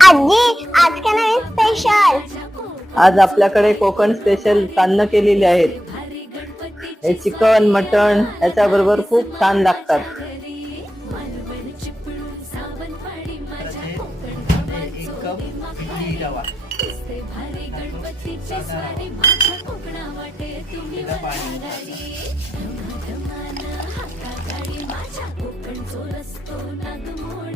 आजी आज काय नवीन स्पेशल? आज आपल्याकडे कोकण स्पेशल तान्नं केलेली आहेत. हे चिकन मटण याच्या बरोबर खूप छान लागतात. माझ्या कोकण चोरसतो नाग मोड